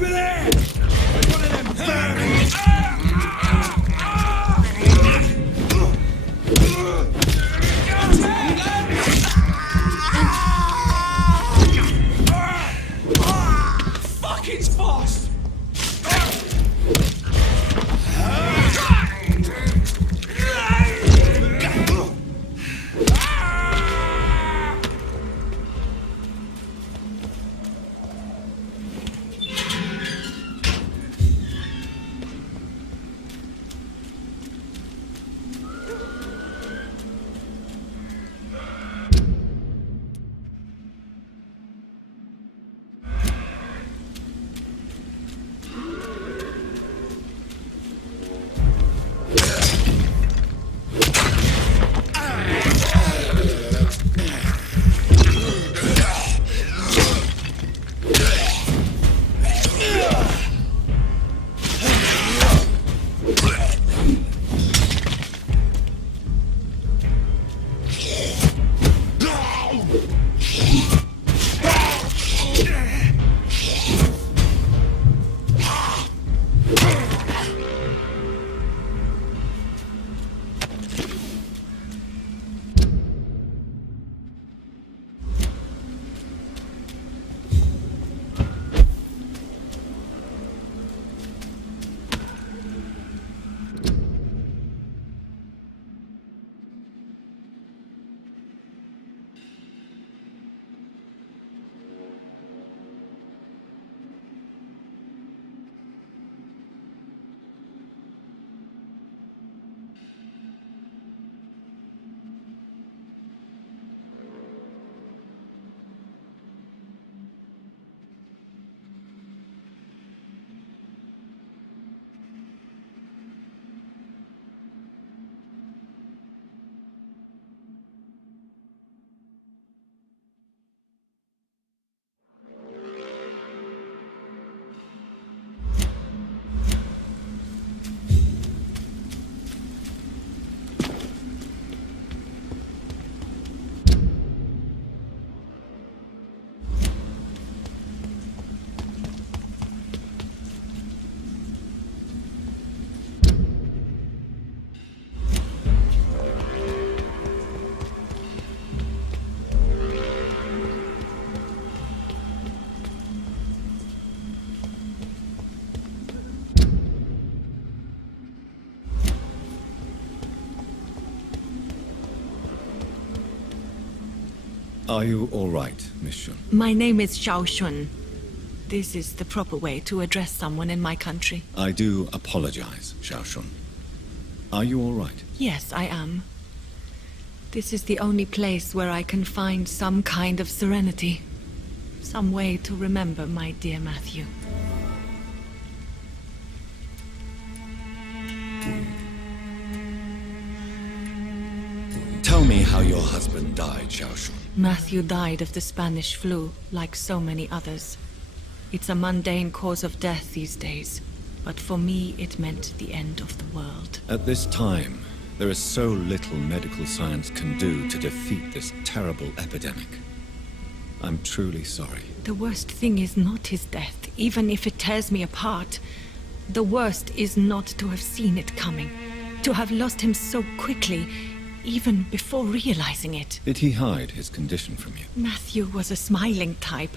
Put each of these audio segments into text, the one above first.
Over there! One of them furries! Fuck, it's fast! Are you all right, Miss Shun? My name is Xiao Shun. This is the proper way to address someone in my country. I do apologize, Xiao Shun. Are you all right? Yes, I am. This is the only place where I can find some kind of serenity. Some way to remember my dear Matthew. Tell me how your husband died, Xiao Shun. Matthew died of the Spanish flu, like so many others. It's a mundane cause of death these days, but for me it meant the end of the world. At this time, there is so little medical science can do to defeat this terrible epidemic. I'm truly sorry. The worst thing is not his death, even if it tears me apart. The worst is not to have seen it coming, to have lost him so quickly, even before realizing it. Did he hide his condition from you? Matthew was a smiling type,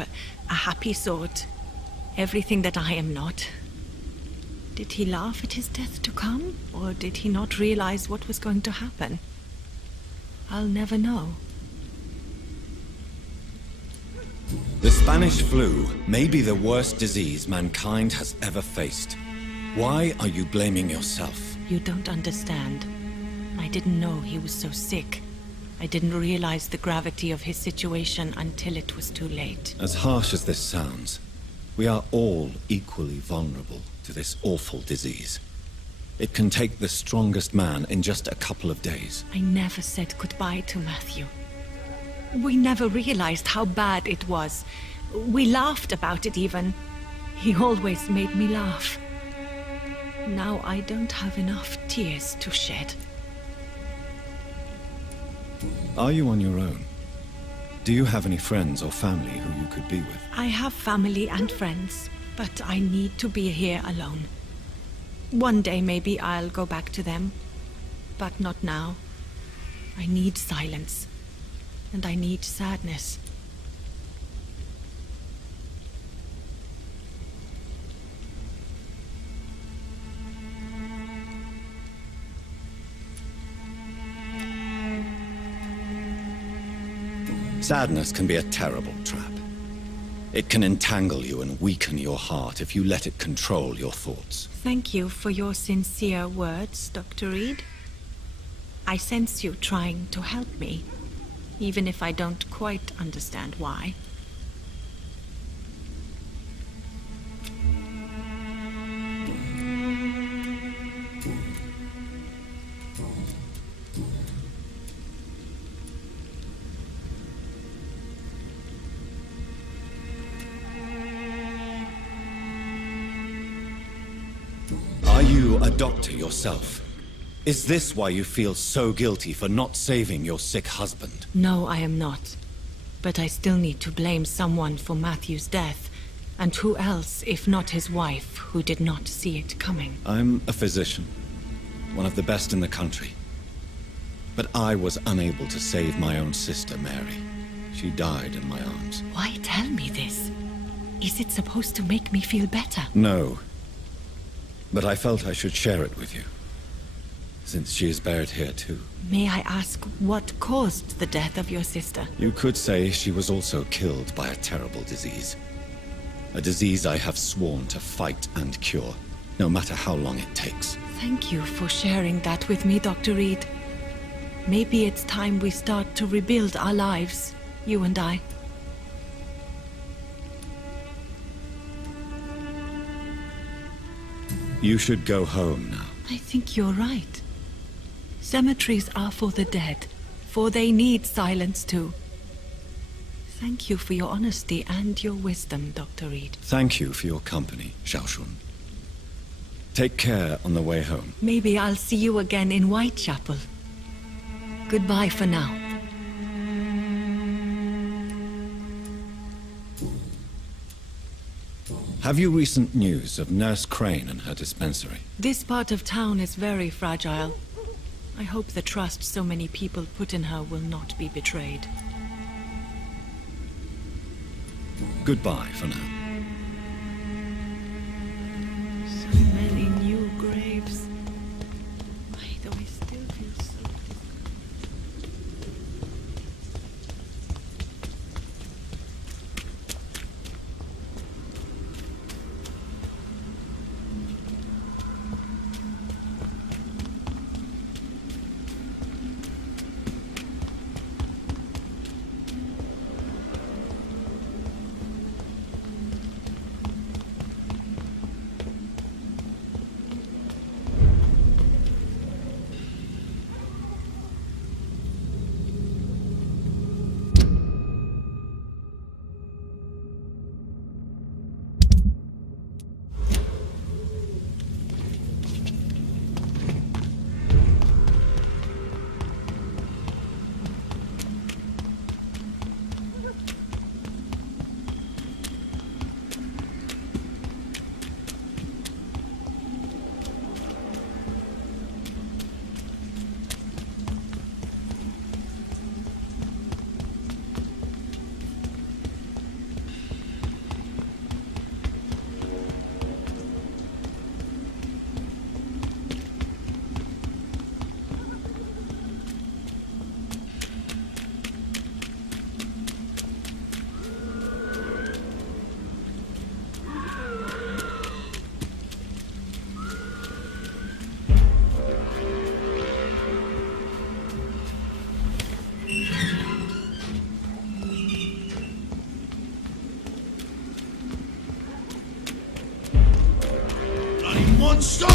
a happy sort. Everything that I am not. Did he laugh at his death to come, or did he not realize what was going to happen? I'll never know. The Spanish flu may be the worst disease mankind has ever faced. Why are you blaming yourself? You don't understand. I didn't know he was so sick. I didn't realize the gravity of his situation until it was too late. As harsh as this sounds, we are all equally vulnerable to this awful disease. It can take the strongest man in just a couple of days. I never said goodbye to Matthew. We never realized how bad it was. We laughed about it even. He always made me laugh. Now I don't have enough tears to shed. Are you on your own? Do you have any friends or family who you could be with? I have family and friends. But I need to be here alone. One day maybe I'll go back to them, but not now. I need silence, and I need sadness. Sadness can be a terrible trap. It can entangle you and weaken your heart if you let it control your thoughts. Thank you for your sincere words, Dr. Reid. I sense you trying to help me, even if I don't quite understand why. Are you a doctor yourself? Is this why you feel so guilty for not saving your sick husband? No, I am not. But I still need to blame someone for Matthew's death. And who else, if not his wife, who did not see it coming? I'm a physician, one of the best in the country. But I was unable to save my own sister, Mary. She died in my arms. Why tell me this? Is it supposed to make me feel better? No. But I felt I should share it with you, since she is buried here too. May I ask what caused the death of your sister? You could say she was also killed by a terrible disease. A disease I have sworn to fight and cure, no matter how long it takes. Thank you for sharing that with me, Dr. Reid. Maybe it's time we start to rebuild our lives, you and I. You should go home now. I think you're right. Cemeteries are for the dead, for they need silence too. Thank you for your honesty and your wisdom, Dr. Reid. Thank you for your company, Xiaoshun. Take care on the way home. Maybe I'll see you again in Whitechapel. Goodbye for now. Have you recent news of Nurse Crane and her dispensary? This part of town is very fragile. I hope the trust so many people put in her will not be betrayed. Goodbye for now. So many new graves. Why do I still feel so Monster!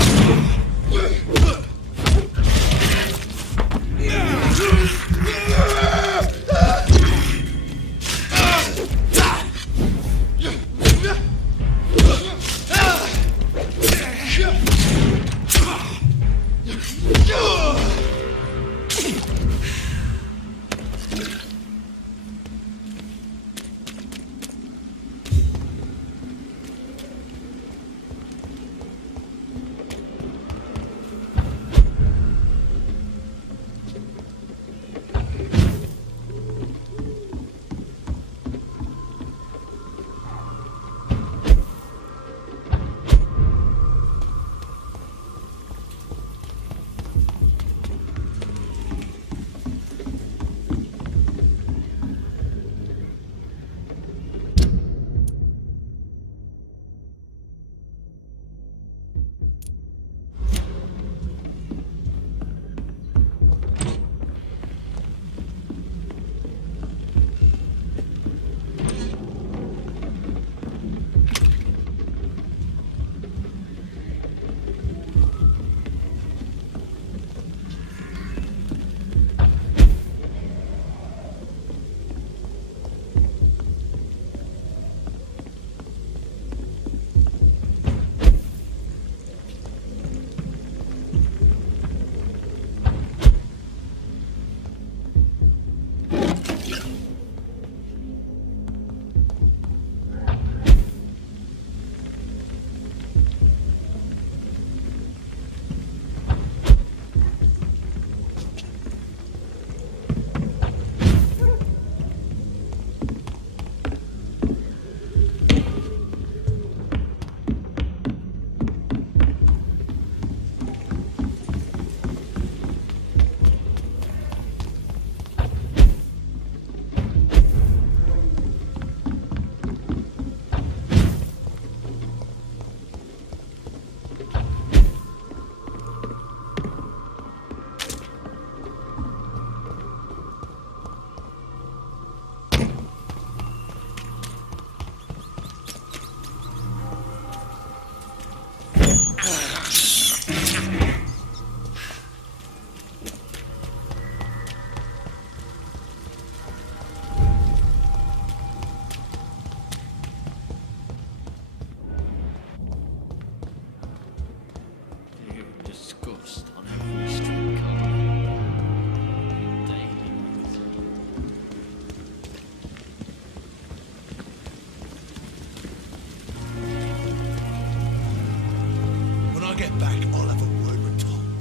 back, I'll have a word with Tom.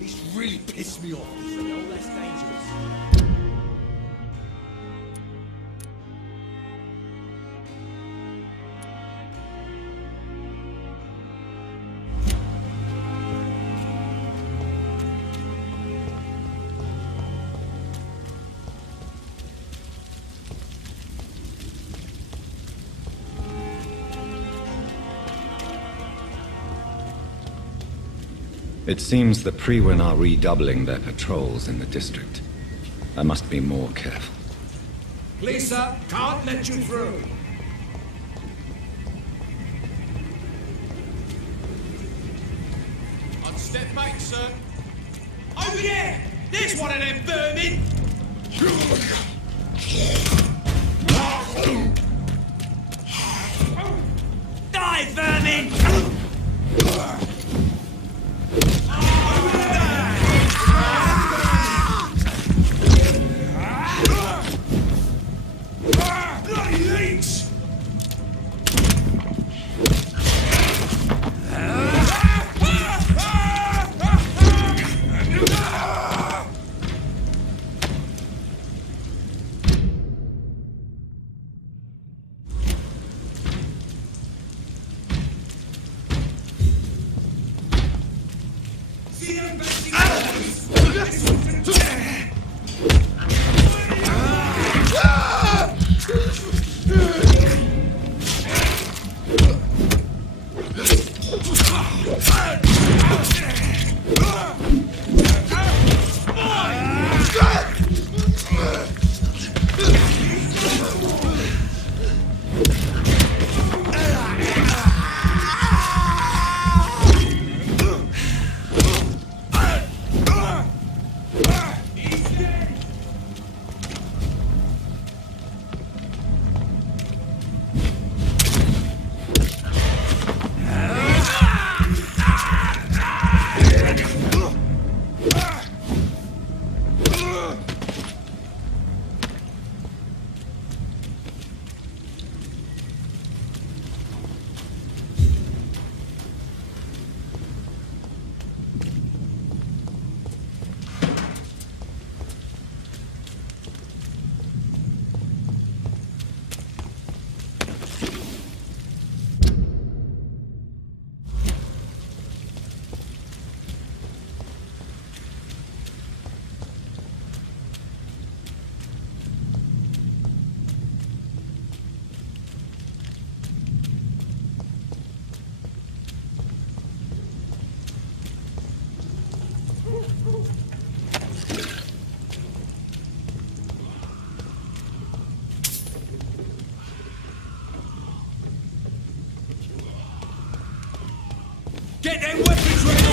He's really pissed me off. He's no less dangerous. It seems the Priwen are redoubling their patrols in the district. I must be more careful. Lisa, can't let you through. I'd step back, sir. Over there! There's one of them vermin! Die, vermin! Get them weapons ready!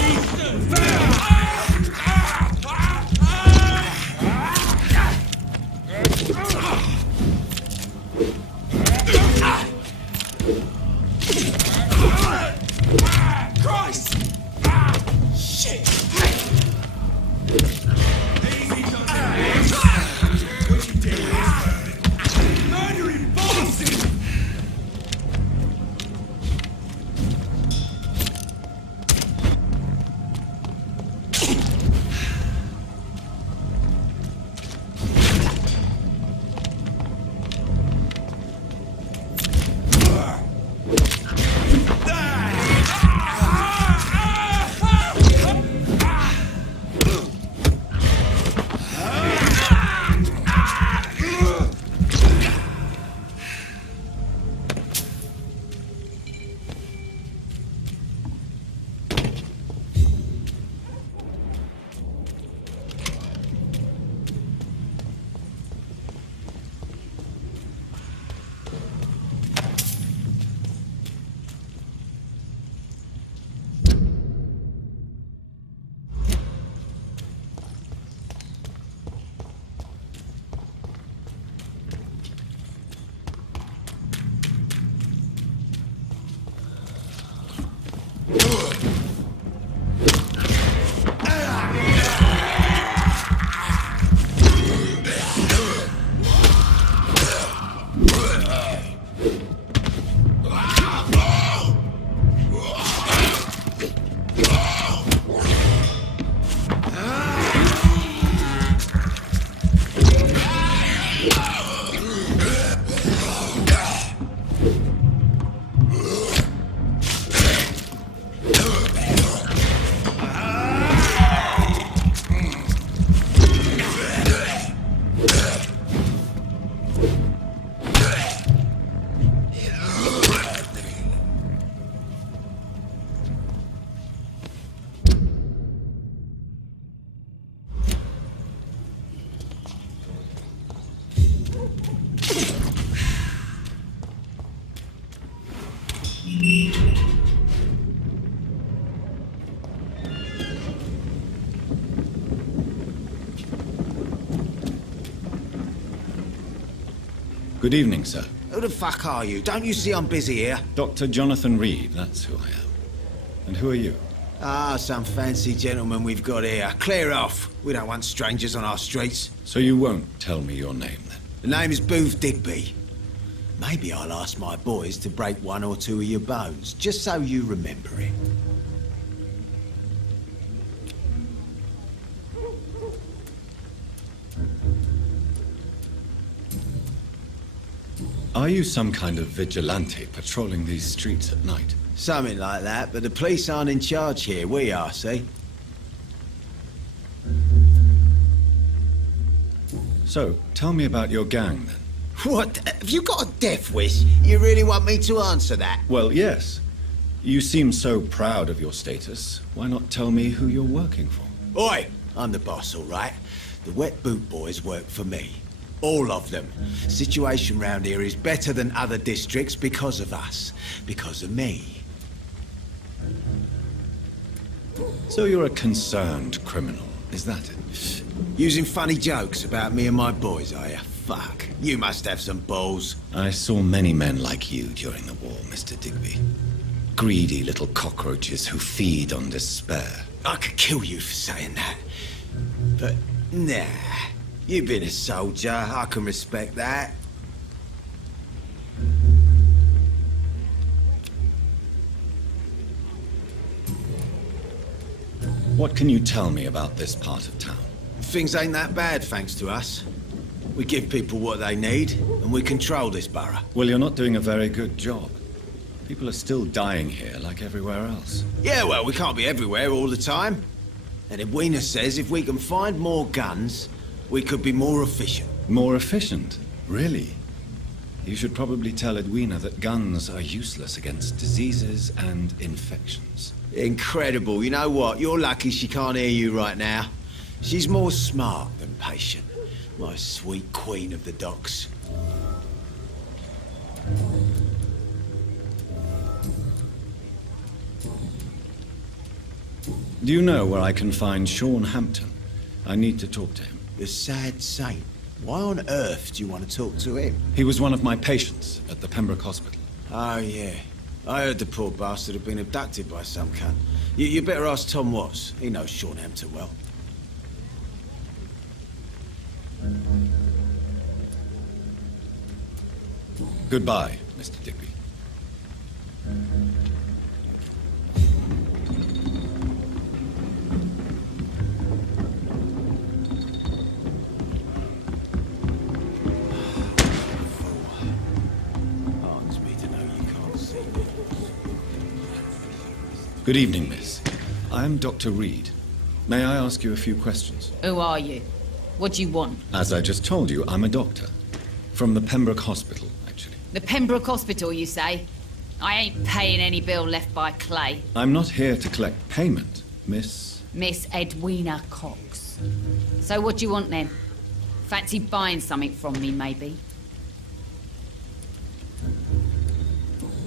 Christ! Shit! Easy, what you doing? Murdering bosses! Good evening, sir. Who the fuck are you? Don't you see I'm busy here? Dr. Jonathan Reid, that's who I am. And who are you? Ah, some fancy gentleman we've got here. Clear off. We don't want strangers on our streets. So you won't tell me your name, then? The name is Booth Digby. Maybe I'll ask my boys to break one or two of your bones, just so you remember it. Are you some kind of vigilante patrolling these streets at night? Something like that, but the police aren't in charge here. We are, see? So, tell me about your gang, then. What? Have you got a death wish? You really want me to answer that? Well, yes. You seem so proud of your status. Why not tell me who you're working for? Oi! I'm the boss, all right? The Wet Boot Boys work for me. All of them. Situation round here is better than other districts because of us. Because of me. So you're a concerned criminal, is that it? Using funny jokes about me and my boys, are you? Fuck. You must have some balls. I saw many men like you during the war, Mr. Digby. Greedy little cockroaches who feed on despair. I could kill you for saying that. But, nah. You've been a soldier. I can respect that. What can you tell me about this part of town? Things ain't that bad, thanks to us. We give people what they need, and we control this borough. Well, you're not doing a very good job. People are still dying here like everywhere else. Yeah, well, we can't be everywhere all the time. And Edwina says if we can find more guns, we could be more efficient. More efficient? Really? You should probably tell Edwina that guns are useless against diseases and infections. Incredible. You know what? You're lucky she can't hear you right now. She's more smart than patient. My sweet queen of the docks. Do you know where I can find Sean Hampton? I need to talk to him. The sad saint. Why on earth do you want to talk to him? He was one of my patients at the Pembroke Hospital. Oh, yeah. I heard the poor bastard had been abducted by some cunt. You better ask Tom Watts. He knows Sean Hampton well. Goodbye, Mr. Digby. Good evening, miss. I'm Dr. Reid. May I ask you a few questions? Who are you? What do you want? As I just told you, I'm a doctor. From the Pembroke Hospital, actually. The Pembroke Hospital, you say? I ain't paying any bill left by Clay. I'm not here to collect payment, miss. Miss Edwina Cox. So what do you want then? Fancy buying something from me, maybe?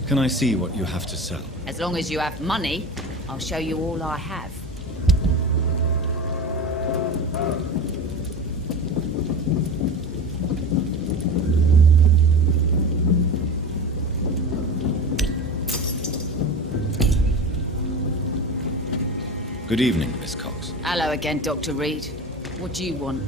Can I see what you have to sell? As long as you have money, I'll show you all I have. Good evening, Miss Cox. Hello again, Dr. Reid. What do you want?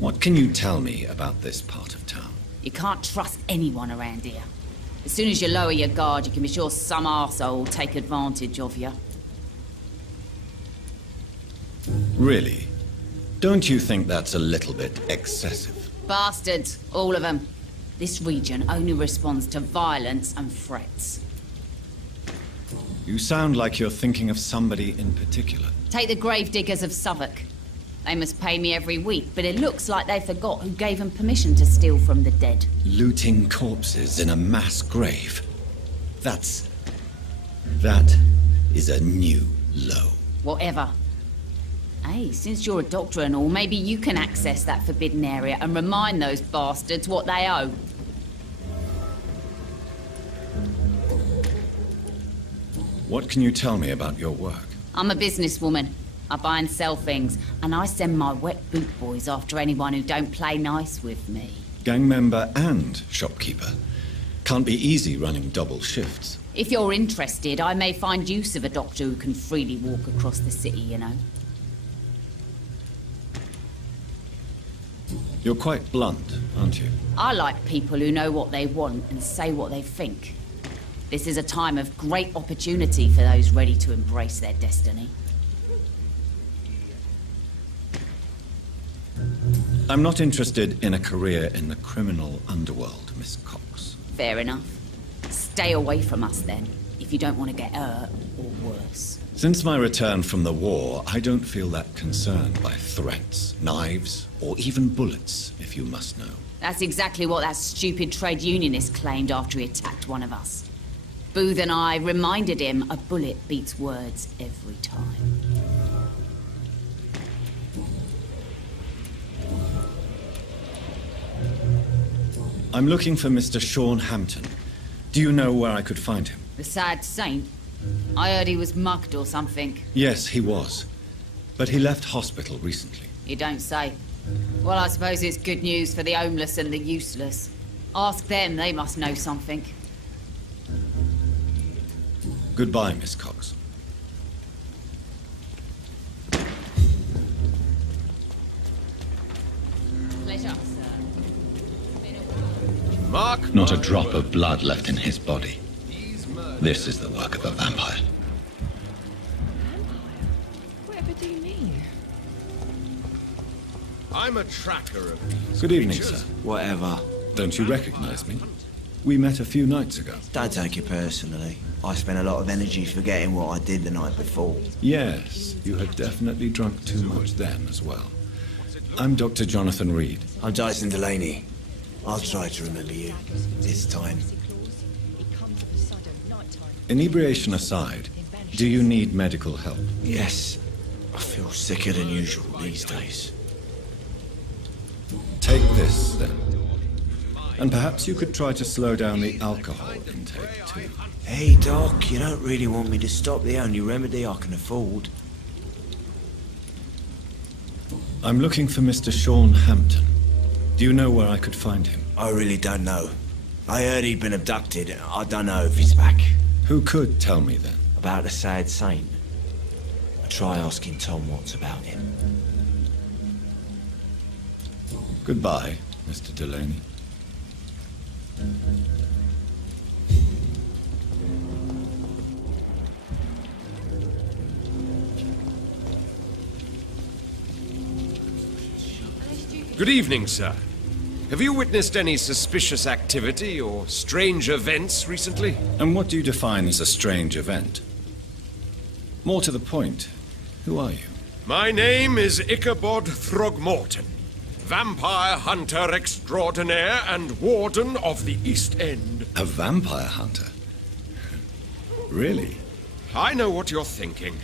What can you tell me about this part of town? You can't trust anyone around here. As soon as you lower your guard, you can be sure some arsehole will take advantage of you. Really? Don't you think that's a little bit excessive? Bastards, all of them. This region only responds to violence and threats. You sound like you're thinking of somebody in particular. Take the gravediggers of Southwark. They must pay me every week, but it looks like they forgot who gave them permission to steal from the dead. Looting corpses in a mass grave. That is a new low. Whatever. Hey, since you're a doctor and all, maybe you can access that forbidden area and remind those bastards what they owe. What can you tell me about your work? I'm a businesswoman. I buy and sell things, and I send my wet boot boys after anyone who don't play nice with me. Gang member and shopkeeper. Can't be easy running double shifts. If you're interested, I may find use of a doctor who can freely walk across the city, you know. You're quite blunt, aren't you? I like people who know what they want and say what they think. This is a time of great opportunity for those ready to embrace their destiny. I'm not interested in a career in the criminal underworld, Miss Cox. Fair enough. Stay away from us then, if you don't want to get hurt or worse. Since my return from the war, I don't feel that concerned by threats, knives, or even bullets, if you must know. That's exactly what that stupid trade unionist claimed after he attacked one of us. Booth and I reminded him a bullet beats words every time. I'm looking for Mr. Sean Hampton. Do you know where I could find him? The sad saint? I heard he was mugged or something. Yes, he was. But he left hospital recently. You don't say. Well, I suppose it's good news for the homeless and the useless. Ask them, they must know something. Goodbye, Miss Cox. Pleasure, sir. Mark. Not a drop of blood left in his body. This is the work of a vampire. Whatever do you mean? I'm a tracker of these Good evening, creatures. sir. Whatever. Don't you recognize me? We met a few nights ago. Don't take it personally. I spent a lot of energy forgetting what I did the night before. Yes, you had definitely drunk too much then as well. I'm Dr. Jonathan Reid. I'm Dyson Delaney. I'll try to remember you. This time. Inebriation aside, do you need medical help? Yes. I feel sicker than usual these days. Take this, then. And perhaps you could try to slow down the alcohol intake, too. Hey, Doc, you don't really want me to stop the only remedy I can afford. I'm looking for Mr. Sean Hampton. Do you know where I could find him? I really don't know. I heard he'd been abducted. I don't know if he's back. Who could tell me, then? About the sad saint. I'll try asking Tom what's about him. Goodbye, Mr. Delaney. Good evening, sir. Have you witnessed any suspicious activity or strange events recently? And what do you define as a strange event? More to the point, who are you? My name is Ichabod Throgmorton, vampire hunter extraordinaire and warden of the East End. A vampire hunter? Really? I know what you're thinking.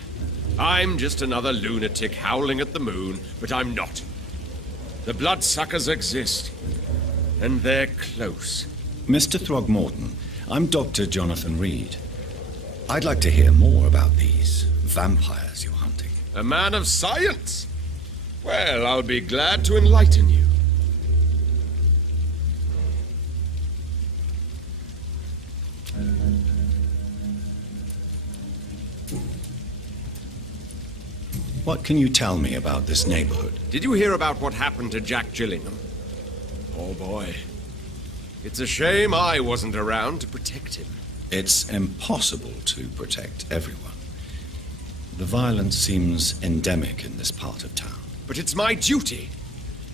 I'm just another lunatic howling at the moon, but I'm not. The bloodsuckers exist, and they're close. Mr. Throgmorton, I'm Dr. Jonathan Reid. I'd like to hear more about these vampires you're hunting. A man of science? Well, I'll be glad to enlighten you. What can you tell me about this neighborhood? Did you hear about what happened to Jack Gillingham? Oh boy. It's a shame I wasn't around to protect him. It's impossible to protect everyone. The violence seems endemic in this part of town. But it's my duty.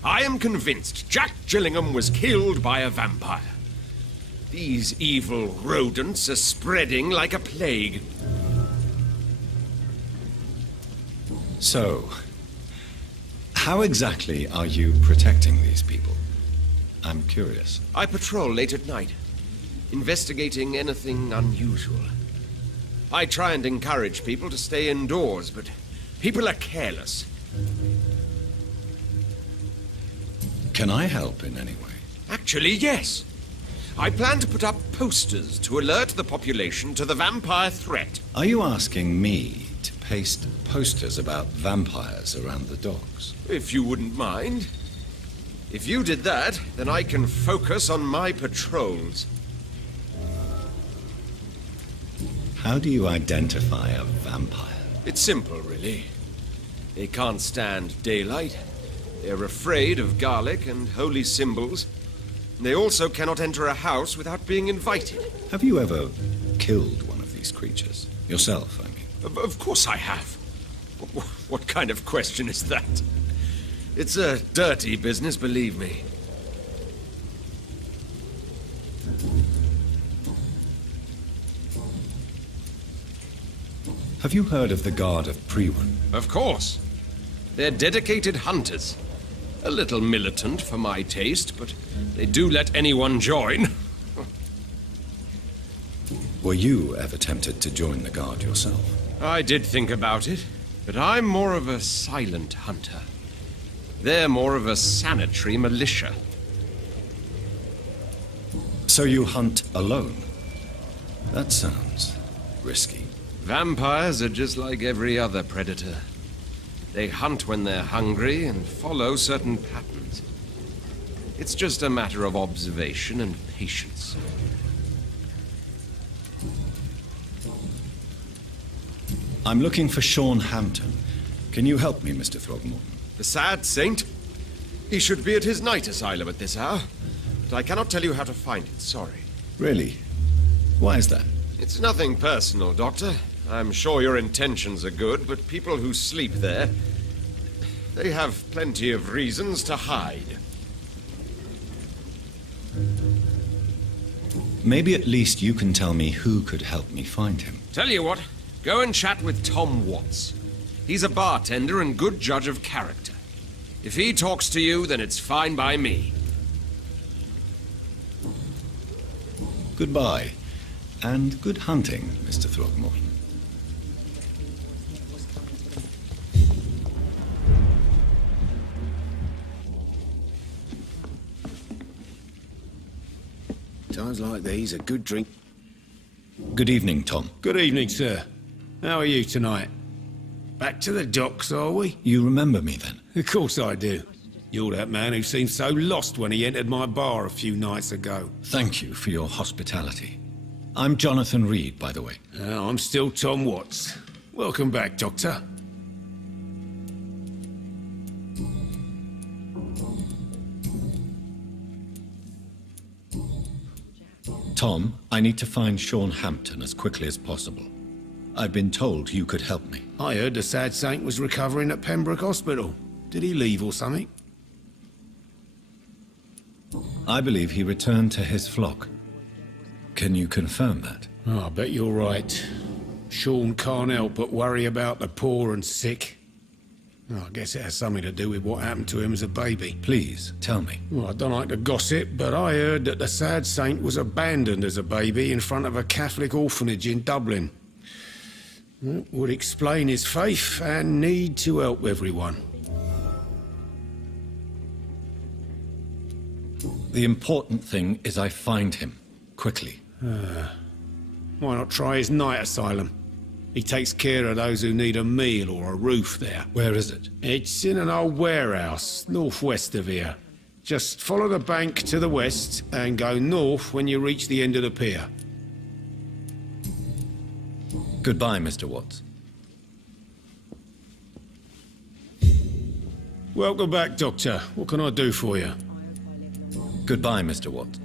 I am convinced Jack Gillingham was killed by a vampire. These evil rodents are spreading like a plague. So, how exactly are you protecting these people? I'm curious. I patrol late at night, investigating anything unusual. I try and encourage people to stay indoors, but people are careless. Can I help in any way? Actually, yes. I plan to put up posters to alert the population to the vampire threat. Are you asking me to paste posters about vampires around the docks? If you wouldn't mind. If you did that, then I can focus on my patrols. How do you identify a vampire? It's simple, really. They can't stand daylight. They're afraid of garlic and holy symbols. They also cannot enter a house without being invited. Have you ever killed one of these creatures? Yourself, I mean. Of course I have. What kind of question is that? It's a dirty business, believe me. Have you heard of the Guard of Priwen? Of course. They're dedicated hunters. A little militant for my taste, but they do let anyone join. Were you ever tempted to join the Guard yourself? I did think about it, but I'm more of a silent hunter. They're more of a sanitary militia. So you hunt alone? That sounds risky. Vampires are just like every other predator. They hunt when they're hungry and follow certain patterns. It's just a matter of observation and patience. I'm looking for Sean Hampton. Can you help me, Mr. Throgmorton? The sad saint? He should be at his night asylum at this hour. But I cannot tell you how to find it, sorry. Really? Why is that? It's nothing personal, Doctor. I'm sure your intentions are good, but people who sleep there, they have plenty of reasons to hide. Maybe at least you can tell me who could help me find him. Tell you what, go and chat with Tom Watts. He's a bartender and good judge of character. If he talks to you, then it's fine by me. Goodbye, and good hunting, Mr. Throgmorton. Times like these, a good drink. Good evening, Tom. Good evening, sir. How are you tonight? Back to the docks, are we? You remember me then? Of course I do. You're that man who seemed so lost when he entered my bar a few nights ago. Thank you for your hospitality. I'm Jonathan Reid, by the way. I'm still Tom Watts. Welcome back, Doctor. Tom, I need to find Sean Hampton as quickly as possible. I've been told you could help me. I heard the sad saint was recovering at Pembroke Hospital. Did he leave or something? I believe he returned to his flock. Can you confirm that? Oh, I bet you're right. Sean can't help but worry about the poor and sick. Oh, I guess it has something to do with what happened to him as a baby. Please, tell me. Well, I don't like to gossip, but I heard that the sad saint was abandoned as a baby in front of a Catholic orphanage in Dublin. That would explain his faith and need to help everyone. The important thing is I find him, quickly. Why not try his night asylum? He takes care of those who need a meal or a roof there. Where is it? It's in an old warehouse, northwest of here. Just follow the bank to the west and go north when you reach the end of the pier. Goodbye, Mr. Watts. Welcome back, Doctor. What can I do for you? Goodbye, Mr. Watts.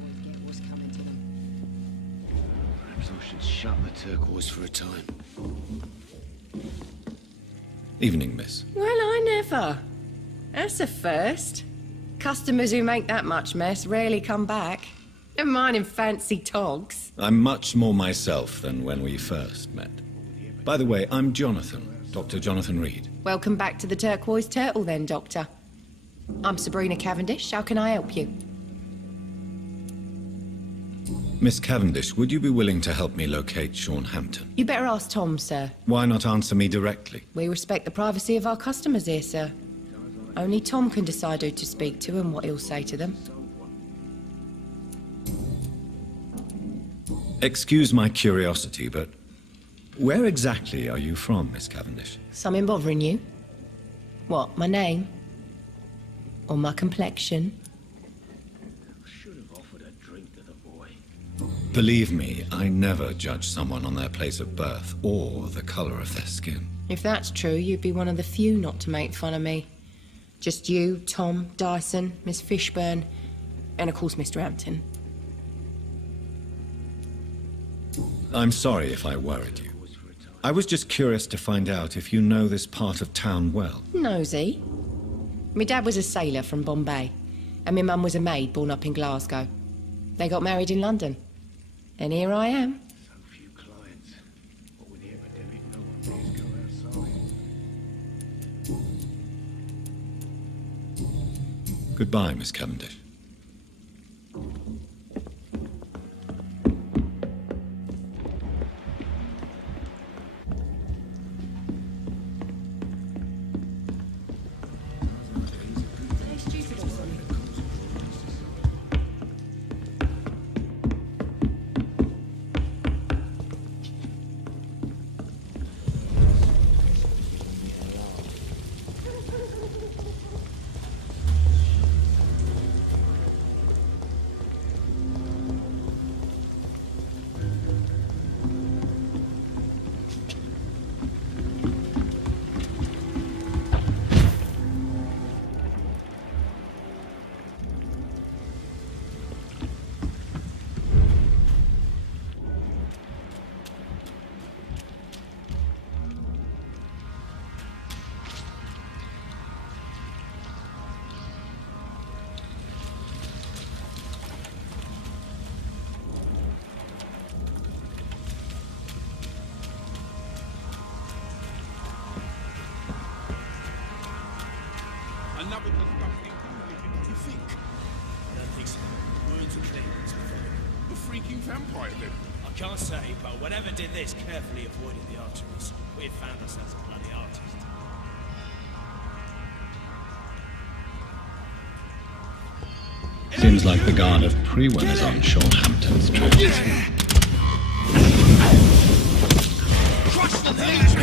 Perhaps I should shut the turquoise for a time. Evening, miss. Well, I never. That's a first. Customers who make that much mess rarely come back. Never mind in fancy togs. I'm much more myself than when we first met. By the way, I'm Jonathan, Dr. Jonathan Reid. Welcome back to the Turquoise Turtle then, Doctor. I'm Sabrina Cavendish. How can I help you? Miss Cavendish, would you be willing to help me locate Sean Hampton? You better ask Tom, sir. Why not answer me directly? We respect the privacy of our customers here, sir. Only Tom can decide who to speak to and what he'll say to them. Excuse my curiosity, but Where exactly are you from, Miss Cavendish? Something bothering you? What, my name? Or my complexion? Believe me, I never judge someone on their place of birth or the color of their skin. If that's true, you'd be one of the few not to make fun of me. Just you, Tom, Dyson, Miss Fishburne, and of course Mr. Hampton. I'm sorry if I worried you. I was just curious to find out if you know this part of town well. Nosy. My dad was a sailor from Bombay, and my mum was a maid born up in Glasgow. They got married in London. And here I am. So few clients. What with the epidemic, no one dares go outside. Goodbye, Miss Cavendish. Another disgusting thing. You think? I don't think so. Ruins and things. A freaking vampire then. I can't say, but whatever did this carefully avoided the arteries. We'd found ourselves a bloody artist. Seems like the guard of Prewen is on Sean Hampton's tracks. Crush the leech!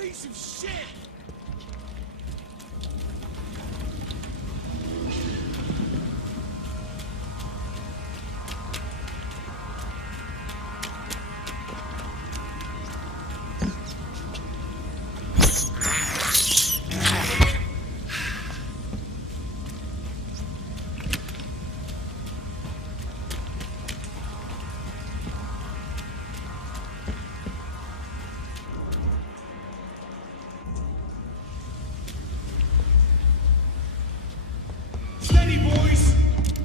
Piece of shit!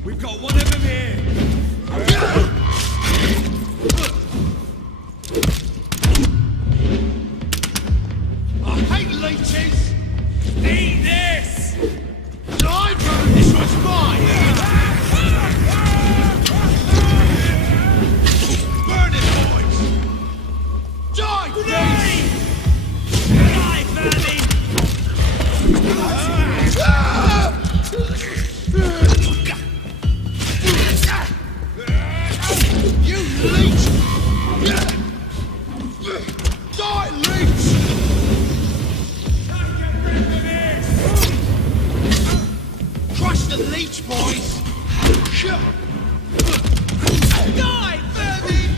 We've got one of them here! I hate leeches! Eat this! Die, bro! This one's mine! Burn it, boys! Die, please! Die, Fanny! You leech! reach, boys! Die, Vermin!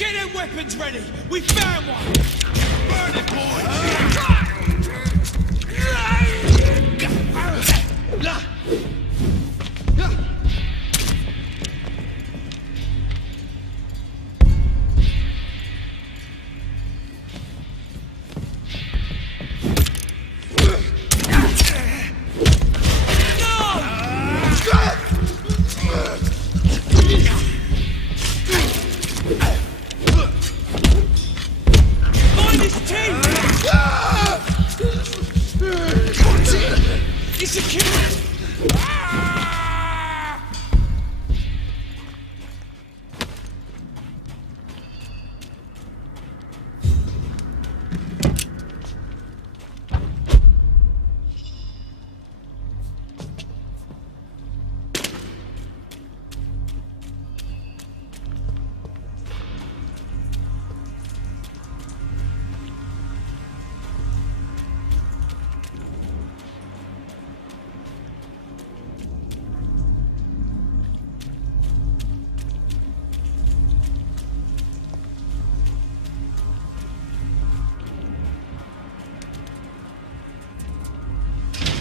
Get them weapons ready! We found one! Burn it,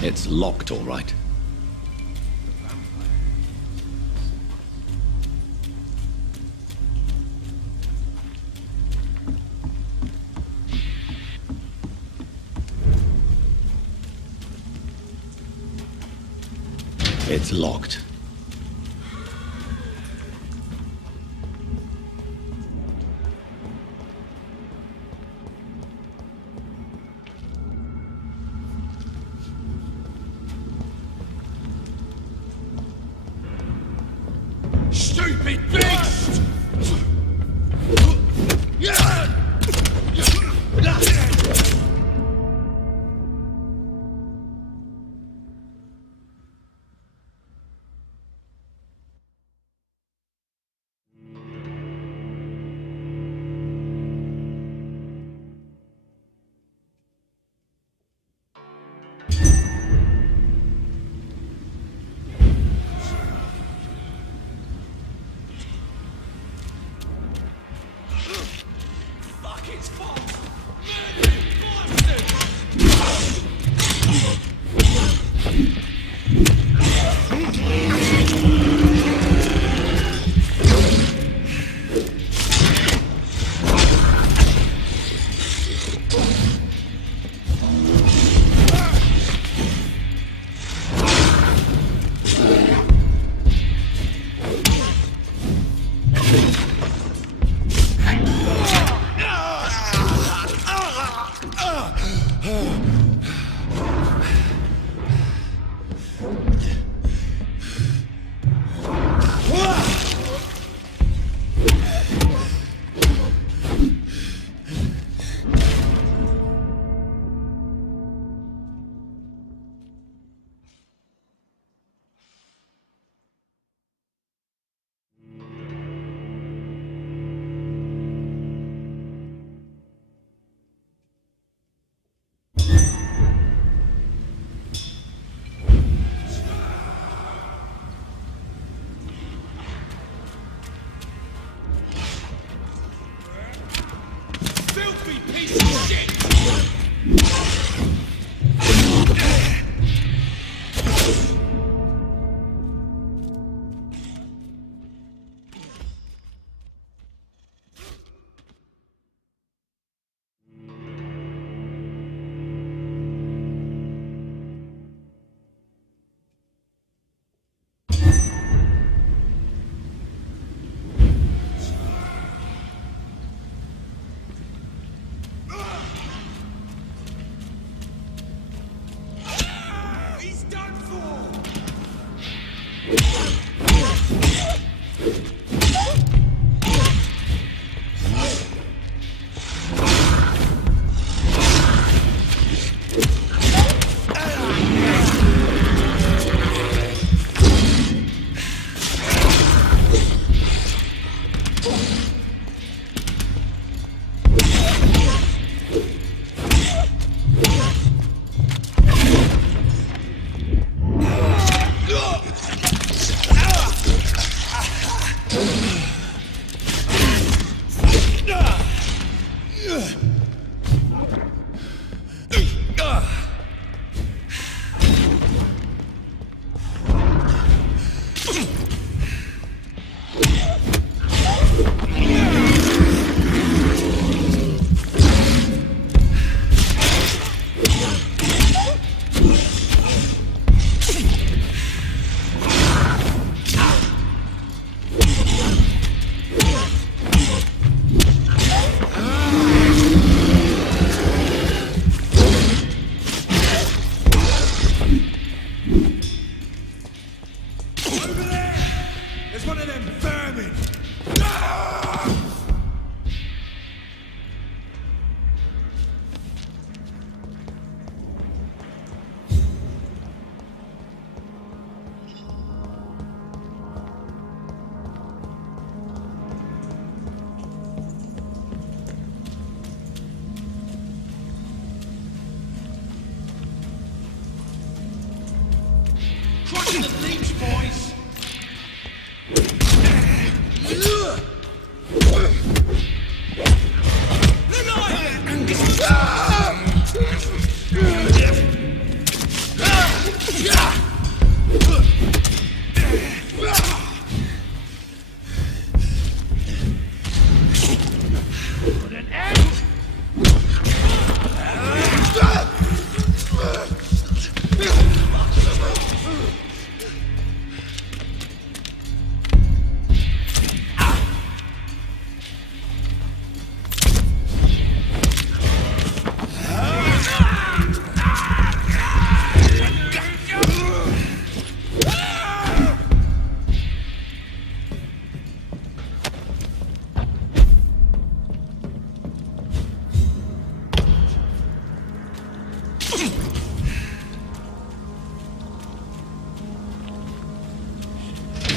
It's locked, all right. It's locked. Stupid beast! Fuck, it's false! Bastard!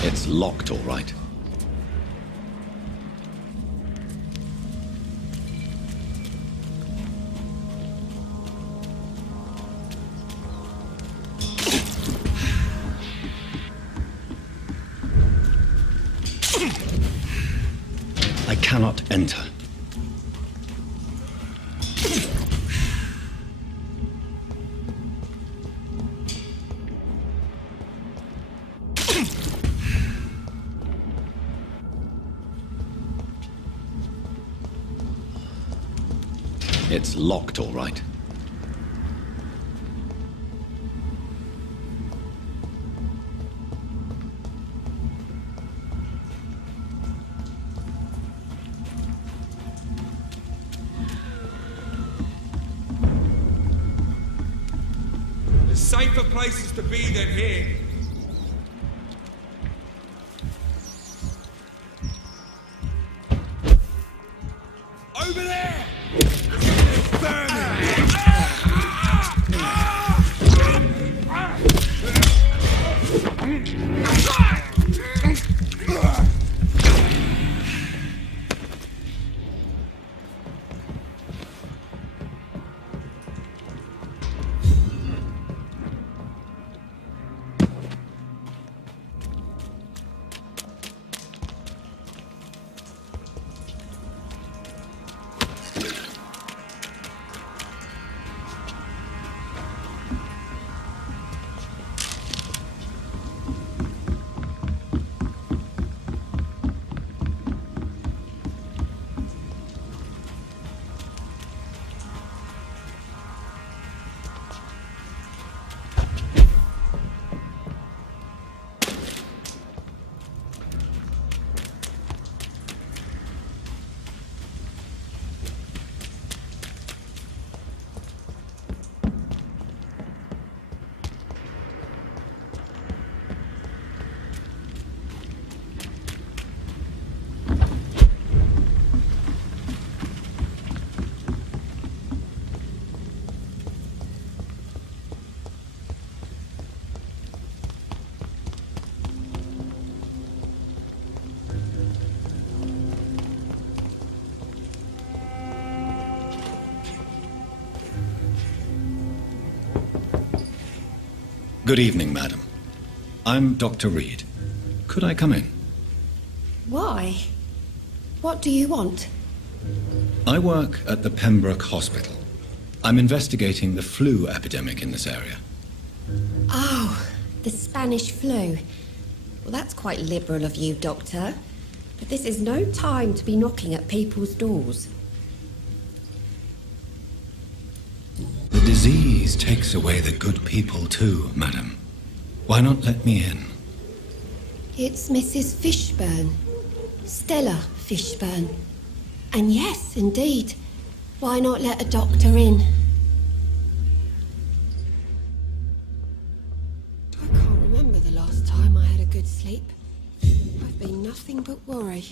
It's locked, all right. I cannot enter. It's locked, all right. There's safer places to be than here. Over there! Good evening, madam. I'm Dr. Reid. Could I come in? Why? What do you want? I work at the Pembroke Hospital. I'm investigating the flu epidemic in this area. Oh, the Spanish flu. Well, that's quite liberal of you, Doctor. But this is no time to be knocking at people's doors. The disease takes away the good people too, madam. Why not let me in? It's Mrs. Fishburne. Stella Fishburne. And yes, indeed. Why not let a doctor in? I can't remember the last time I had a good sleep. I've been nothing but worry.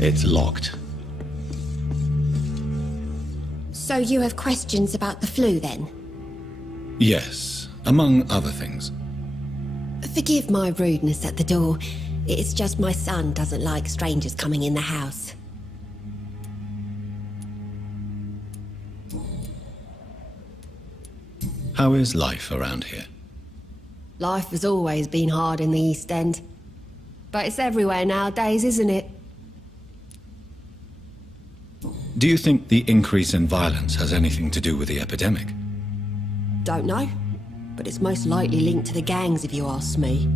It's locked. So you have questions about the flu, then? Yes, among other things. Forgive my rudeness at the door. It's just my son doesn't like strangers coming in the house. How is life around here? Life has always been hard in the East End. But it's everywhere nowadays, isn't it? Do you think the increase in violence has anything to do with the epidemic? Don't know. But it's most likely linked to the gangs, if you ask me.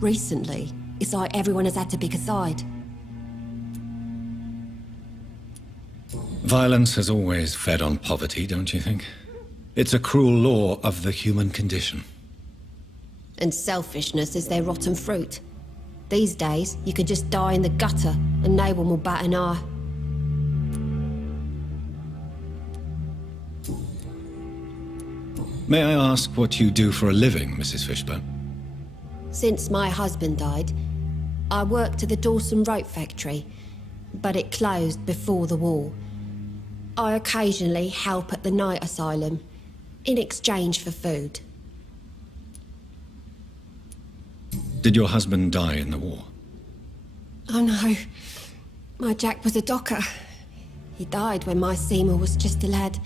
Recently, it's like everyone has had to pick a side. Violence has always fed on poverty, don't you think? It's a cruel law of the human condition. And selfishness is their rotten fruit. These days, you could just die in the gutter and no one will bat an eye. May I ask what you do for a living, Mrs. Fishburne? Since my husband died, I worked at the Dawson Rope factory, but it closed before the war. I occasionally help at the night asylum, in exchange for food. Did your husband die in the war? Oh no, my Jack was a docker. He died when my Seymour was just a lad.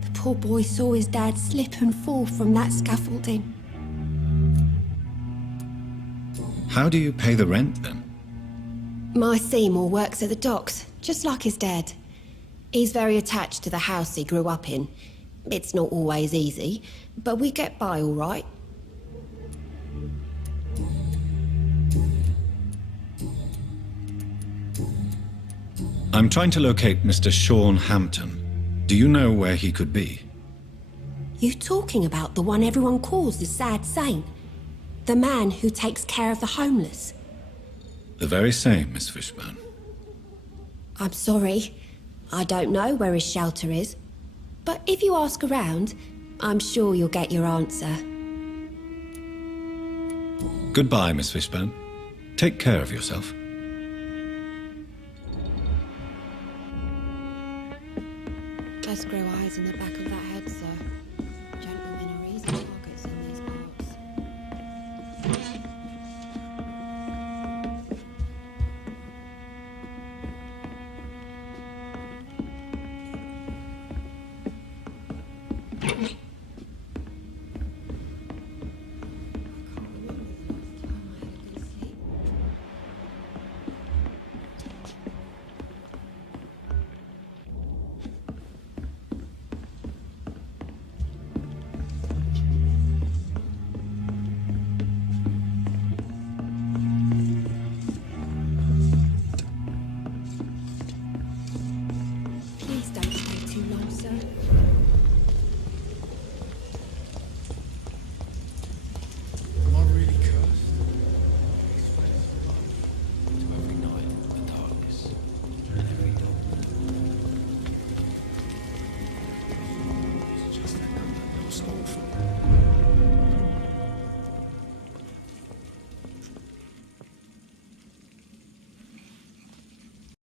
The poor boy saw his dad slip and fall from that scaffolding. How do you pay the rent, then? My Seymour works at the docks, just like his dad. He's very attached to the house he grew up in. It's not always easy, but we get by all right. I'm trying to locate Mr. Sean Hampton. Do you know where he could be? You talking about the one everyone calls the sad saint? The man who takes care of the homeless? The very same, Miss Fishburne. I'm sorry. I don't know where his shelter is. But if you ask around, I'm sure you'll get your answer. Goodbye, Miss Fishburne. Take care of yourself. Just grow eyes in the back of that head, sir.